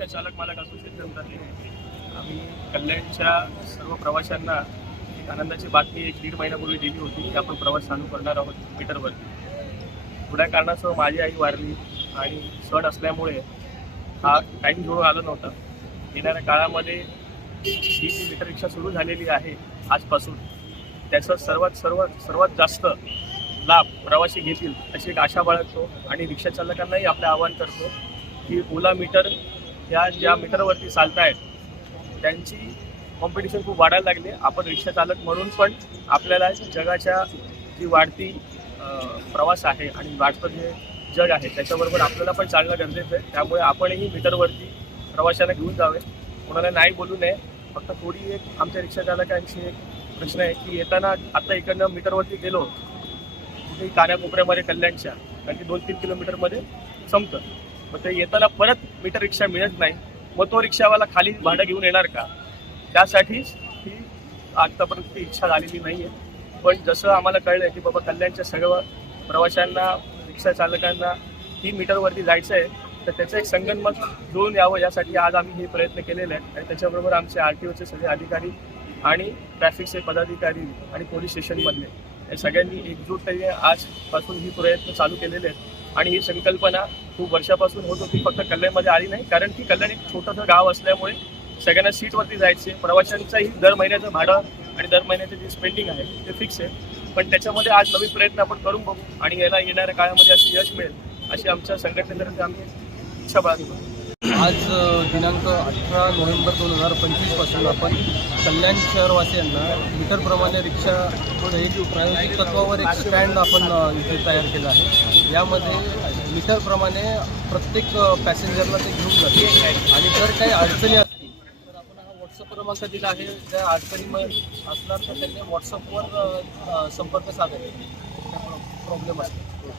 रिक्षा चालक मालक असोसिएशनतर्फे आम्ही कल्याणच्या सर्व प्रवाशांना एक आनंदाची बातमी एक दीड महिन्यापूर्वी दिली होती की आपण प्रवास चालू करणार आहोत मीटरवर. थोड्या कारणासह माझी आई वारली आणि सण असल्यामुळे हा टाईम जुळून आला नव्हता. येणाऱ्या काळामध्ये ही जी मीटर रिक्षा सुरू झालेली आहे आजपासून त्याचा सर्वात सर्वात सर्वात जास्त लाभ प्रवासी घेतील अशी एक आशा बाळगतो आणि रिक्षा चालकांनाही आपलं आवाहन करतो की ओला मीटर ह्या ज्या मीटरवरती चालत आहेत त्यांची कॉम्पिटिशन खूप वाढायला लागली. आपण रिक्षा चालक म्हणून पण आपल्याला जगाच्या जी वाढती प्रवास आहे आणि वाढतं जे जग आहे त्याच्याबरोबर आपल्याला पण चालणं गरजेचं आहे. त्यामुळे आपणही मीटरवरती प्रवाशांना घेऊन जावे. कोणाला नाही बोलू नये. फक्त थोडी एक आमच्या रिक्षा चालकांची एक प्रश्न आहे की येताना आता इकडनं मीटरवरती गेलो कुठेही कान्याकोपऱ्यामध्ये कल्याणच्या कारण की दोन तीन किलोमीटरमध्ये संपतं. मग ते येताना परत मीटर रिक्षा मिळत नाही. मग तो रिक्षावाला खाली भाडं घेऊन येणार का? त्यासाठीच ही आत्तापर्यंत ती इच्छा झालेली नाही आहे पण जसं आम्हाला कळलं की बाबा कल्याणच्या सर्व प्रवाशांना रिक्षा चालकांना ही मीटरवरती जायचं आहे तर त्याचं एक संगणमत जुळून यावं यासाठी आज आम्ही हे प्रयत्न केलेले आहेत. आणि त्याच्याबरोबर आमचे आर टी ओचे सगळे अधिकारी आणि ट्रॅफिकचे पदाधिकारी आणि पोलीस स्टेशनमधले या सगळ्यांनी एकजूटपणे आजपासून ही प्रयत्न चालू केलेले आहेत. आणि ही संकल्पना खूप वर्षापासून होत होती फक्त कल्याणमध्ये आली नाही. कारण की कल्याण एक छोटंसं गाव असल्यामुळे सगळ्यांना सीटवरती जायचे. प्रवाशांचाही दर महिन्याचं भाडं आणि दर महिन्याचं जे स्पेंडिंग आहे ते फिक्स आहे. पण त्याच्यामध्ये आज नवीन प्रयत्न आपण करून बघू आणि याला येणाऱ्या काळामध्ये अशी यश मिळेल अशी आमच्या संघटनेतर्फे आम्ही इच्छा बाळगतो. आज दिनांक अठरा नोव्हेंबर दोन हजार पंचवीसपासून आपण कल्याण शहरवासियांना मीटरप्रमाणे रिक्षा एक प्रायोगिक तत्वावर एक स्टँड आपण इथे तयार केलं आहे. यामध्ये मीटरप्रमाणे प्रत्येक पॅसेंजरला ते घेऊन जाते. आणि जर काही अडचणी असतील तर आपण हा व्हॉट्सअप क्रमांक दिला आहे. त्या अडचणी असणार तर त्यांनी व्हॉट्सअपवर संपर्क साधायचा. प्रॉब्लेम असतो.